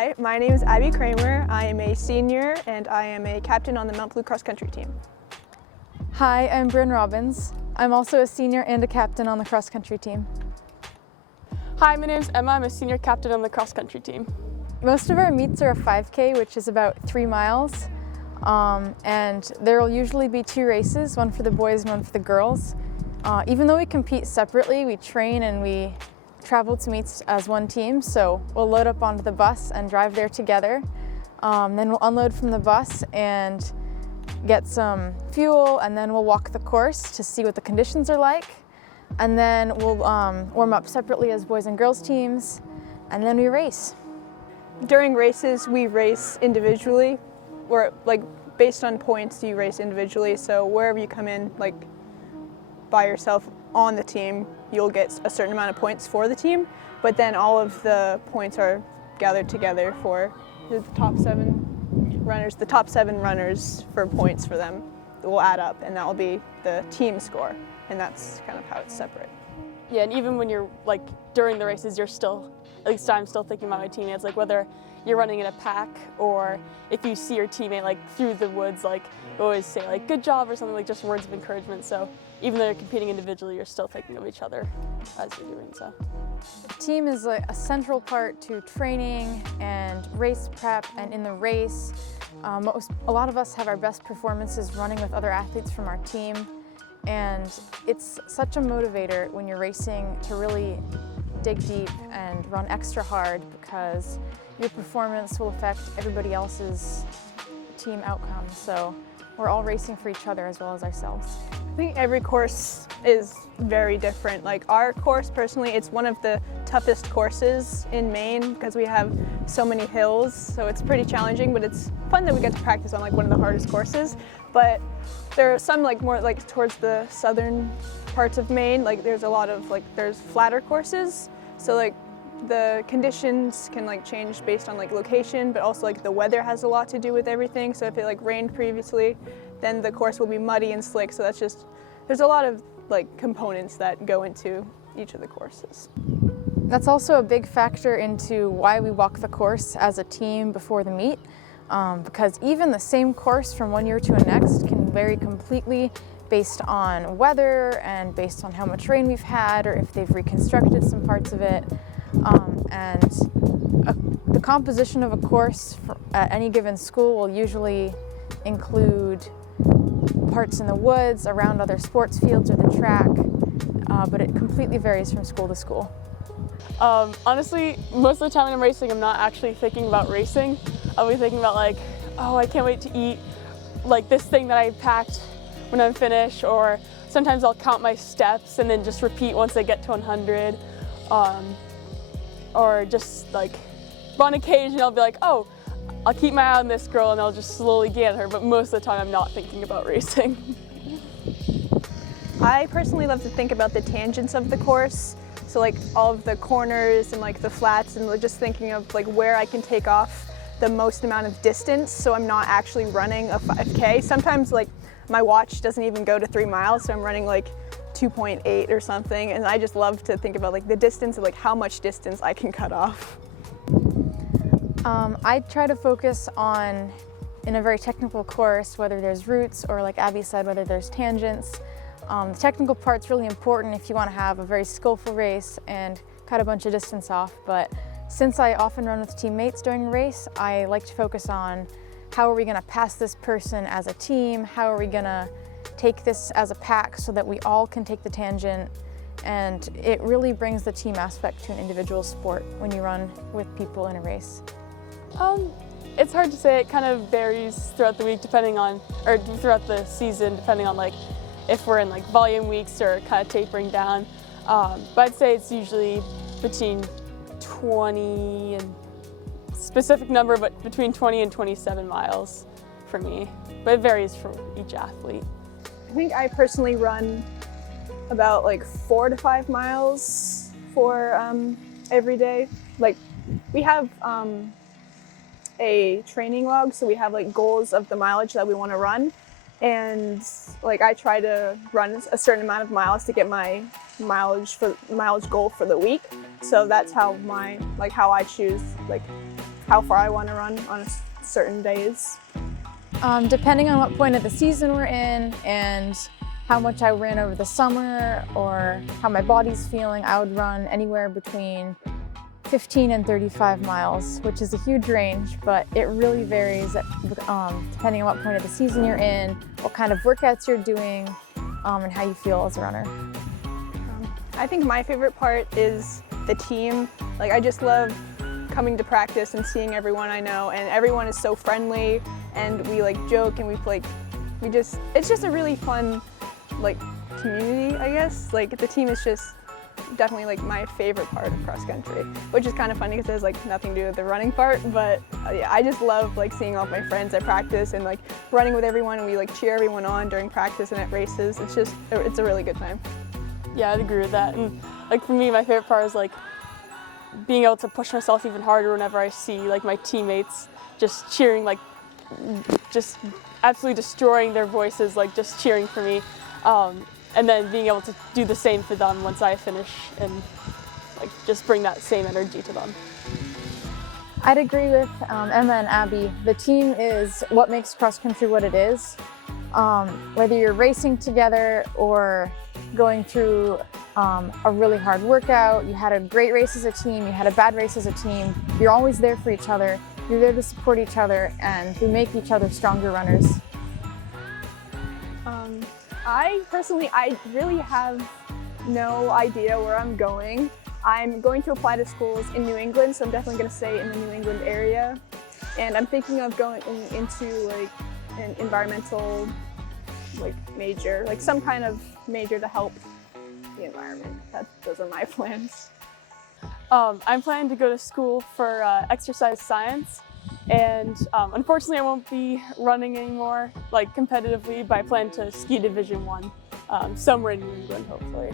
Hi, my name is Abby Kramer. I am a senior and I am a captain on the Mount Blue cross country team. Hi, I'm Brynne Robbins. I'm also a senior and a captain on the cross country team. Hi, my name's Emma. I'm a senior captain on the cross country team. Most of our meets are a 5K, which is about 3 miles. And there will usually be 2 races, one for the boys and one for the girls. Even though we compete separately, we train and we travel to meets as one team, so we'll load up onto the bus and drive there together. Then we'll unload from the bus and get some fuel, and then we'll walk the course to see what the conditions are like. And then we'll warm up separately as boys and girls teams, and then we race. During races, we race individually, or based on points, you race individually. So wherever you come in, by yourself on the team, you'll get a certain amount of points for the team, but then all of the points are gathered together for the top 7 runners. The top 7 runners for points for them will add up, and that will be the team score, and that's kind of how it's separate. Yeah, and even when you're during the races, you're still, at least I'm still thinking about my teammates, whether you're running in a pack or if you see your teammate through the woods, you always say good job or something, just words of encouragement. So even though you're competing individually, you're still thinking of each other as you're doing so. The team is a central part to training and race prep, and in the race, a lot of us have our best performances running with other athletes from our team, and it's such a motivator when you're racing to really dig deep and run extra hard, because your performance will affect everybody else's team outcome. So we're all racing for each other as well as ourselves. I think every course is very different. Our course, personally, it's one of the toughest courses in Maine because we have so many hills, so it's pretty challenging, but it's fun that we get to practice on one of the hardest courses. But there are some more towards the southern parts of Maine, there's a lot of there's flatter courses, so the conditions can change based on location, but also the weather has a lot to do with everything. So if it rained previously, then the course will be muddy and slick. So there's a lot of components that go into each of the courses. That's also a big factor into why we walk the course as a team before the meet, because even the same course from one year to the next can vary completely based on weather and based on how much rain we've had, or if they've reconstructed some parts of it. The composition of a course at any given school will usually include parts in the woods, around other sports fields or the track, but it completely varies from school to school. Honestly, most of the time when I'm racing, I'm not actually thinking about racing. I'll be thinking about oh, I can't wait to eat this thing that I packed when I'm finished, or sometimes I'll count my steps and then just repeat once I get to 100. Or just on occasion I'll be oh, I'll keep my eye on this girl and I'll just slowly get her, but most of the time I'm not thinking about racing. I personally love to think about the tangents of the course, so all of the corners and the flats, and just thinking of where I can take off the most amount of distance so I'm not actually running a 5K. Sometimes my watch doesn't even go to 3 miles, so I'm running 2.8 or something, and I just love to think about the distance of how much distance I can cut off. I try to focus on, in a very technical course, whether there's routes or Abby said, whether there's tangents. The technical part's really important if you want to have a very skillful race and cut a bunch of distance off, but since I often run with teammates during a race, I like to focus on how are we going to pass this person as a team, how are we going to take this as a pack so that we all can take the tangent, and it really brings the team aspect to an individual sport when you run with people in a race. It's hard to say. It kind of varies throughout the week or throughout the season, depending on if we're in volume weeks or kind of tapering down. But I'd say it's usually between 20 and specific number, but between 20 and 27 miles for me. But it varies for each athlete. I think I personally run about 4 to 5 miles for every day. We have a training log, so we have goals of the mileage that we want to run, and I try to run a certain amount of miles to get my mileage goal for the week. So that's how how I choose how far I want to run on certain days. Depending on what point of the season we're in and how much I ran over the summer or how my body's feeling, I would run anywhere between 15 and 35 miles, which is a huge range, but it really varies depending on what point of the season you're in, what kind of workouts you're doing, and how you feel as a runner. I think my favorite part is the team. Like, I just love coming to practice and seeing everyone I know, and everyone is so friendly, and we like joke and it's just a really fun like community, I guess. Like, the team is just definitely like my favorite part of cross country, which is kind of funny because it has like nothing to do with the running part, but yeah, I just love like seeing all my friends at practice and like running with everyone, and we like cheer everyone on during practice and at races. It's a really good time. Yeah, I'd agree with that. And like for me, my favorite part is like being able to push myself even harder whenever I see like my teammates just cheering, like just absolutely destroying their voices, like just cheering for me. And then being able to do the same for them once I finish and like just bring that same energy to them. I'd agree with Emma and Abby. The team is what makes cross country what it is. Whether you're racing together or going through a really hard workout, you had a great race as a team, you had a bad race as a team, you're always there for each other, you're there to support each other, and we make each other stronger runners. I really have no idea where I'm going. I'm going to apply to schools in New England, so I'm definitely going to stay in the New England area. And I'm thinking of going into like an environmental like major, like some kind of major to help the environment. Those are my plans. I'm planning to go to school for exercise science, and unfortunately I won't be running anymore like competitively, but I plan to ski Division I somewhere in New England, hopefully.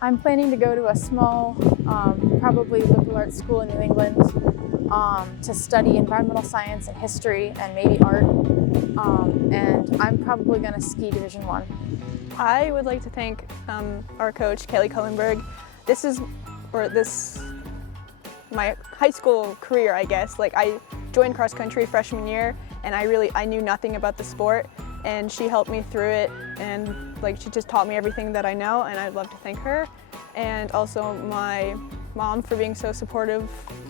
I'm planning to go to a small, probably liberal arts school in New England to study environmental science and history and maybe art, and I'm probably going to ski Division I. I would like to thank our coach, Kelly Cullenberg. This is my high school career, I guess. Like, I joined cross country freshman year, and I knew nothing about the sport, and she helped me through it, and like she just taught me everything that I know, and I'd love to thank her. And also my mom for being so supportive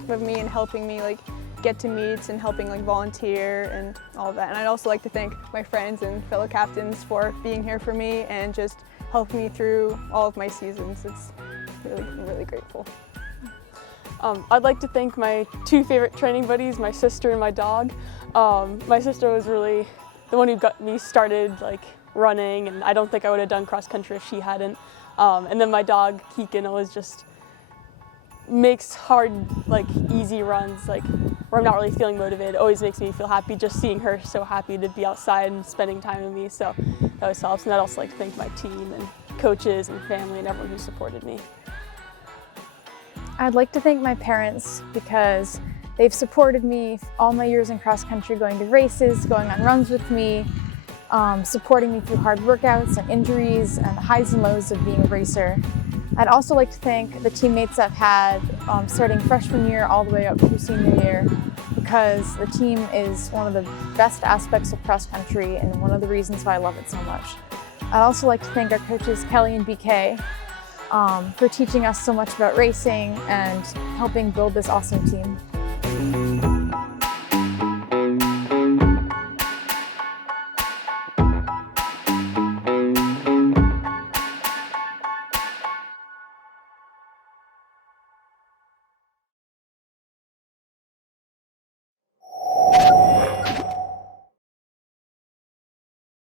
of me and helping me like get to meets and helping like volunteer and all of that. And I'd also like to thank my friends and fellow captains for being here for me and just helping me through all of my seasons. I'm really grateful. I'd like to thank my two favorite training buddies, my sister and my dog. My sister was really the one who got me started like running, and I don't think I would have done cross country if she hadn't. And then my dog, Keegan, always just makes hard, like easy runs, like where I'm not really feeling motivated, always makes me feel happy just seeing her so happy to be outside and spending time with me. So that always helps. And I'd also like to thank my team and coaches and family and everyone who supported me. I'd like to thank my parents because they've supported me all my years in cross country, going to races, going on runs with me, supporting me through hard workouts and injuries and the highs and lows of being a racer. I'd also like to thank the teammates I've had starting freshman year all the way up through senior year, because the team is one of the best aspects of cross country and one of the reasons why I love it so much. I'd also like to thank our coaches Kelly and BK for teaching us so much about racing and helping build this awesome team.